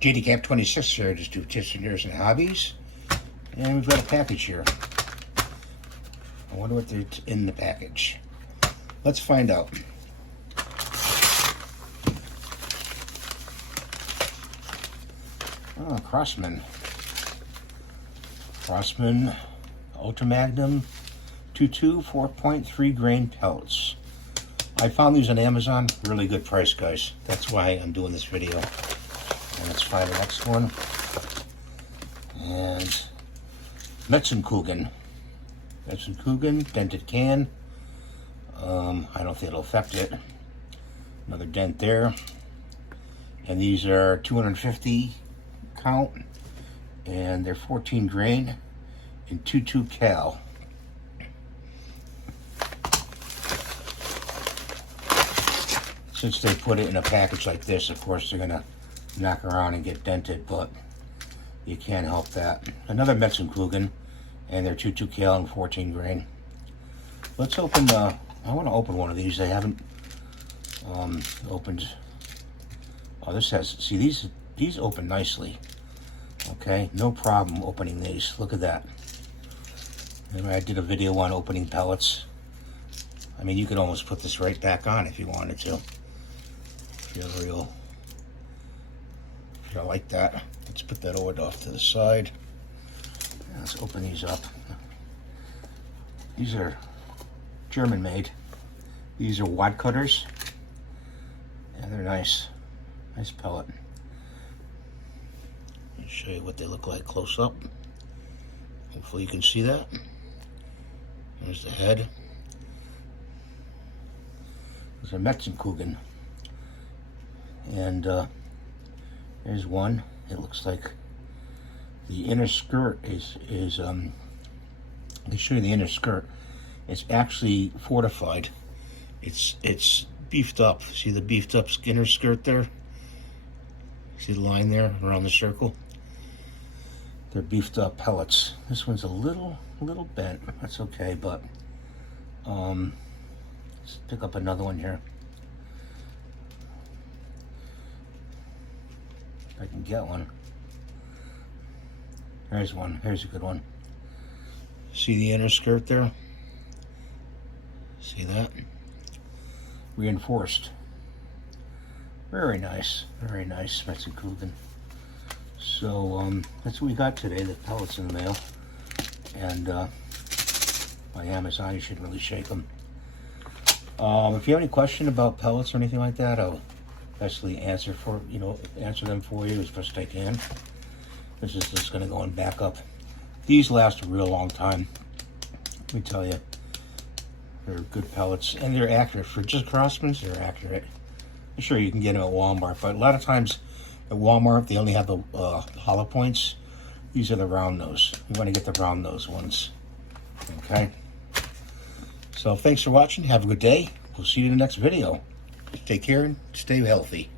JD Camp 26 here, just do tips and news and hobbies. And we've got a package here. I wonder what's in the package. Let's find out. Oh, Crossman. Crossman Ultra Magnum 22 4.3 grain pellets. I found these on Amazon. Really good price, guys. That's why I'm doing this video. And let's find the next one. And Metzenkugeln. Metzenkugeln, dented can. I don't think it'll affect it. Another dent there. And these are 250 count. And they're 14 grain and 22 cal. Since they put it in a package like this, of course they're gonna knock around and get dented, but you can't help that. Another Metzenkugeln, and they're 22 cal and 14 grain. Let's open I want to open one of these. I haven't opened. Oh, this has, see, these open nicely. Okay, no problem opening these. Look at that. Remember I did a video on opening pellets. I mean, you could almost put this right back on if you wanted to. If you like that. Let's put that wood off to the side. Let's open these up. These are German made. These are wad cutters. And they're nice. Nice pellet. Let me show you what they look like close up. Hopefully you can see that. There's the head. Those are Metzenkugeln. And there's one. It looks like the inner skirt is they show you the inner skirt. It's actually fortified. It's beefed up. See the beefed up inner skirt there? See the line there around the circle? They're beefed up pellets. This one's a little bent. That's okay, but let's pick up another one here. If I can get one. There's one. Here's a good one. See the inner skirt there? See that? Reinforced. Very nice. Very nice, Metzenkugeln. So that's what we got today, the pellets in the mail. And by Amazon, you shouldn't really shake them. If you have any question about pellets or anything like that, I'll basically answer them for you as best I can. This is just going to go in backup. These last a real long time. Let me tell you, they're good pellets and they're accurate for just Crossmans. They're accurate. I'm sure you can get them at Walmart, but a lot of times at Walmart they only have the hollow points. These are the round nose. You want to get the round nose ones. Okay. So thanks for watching. Have a good day. We'll see you in the next video. Take care and stay healthy.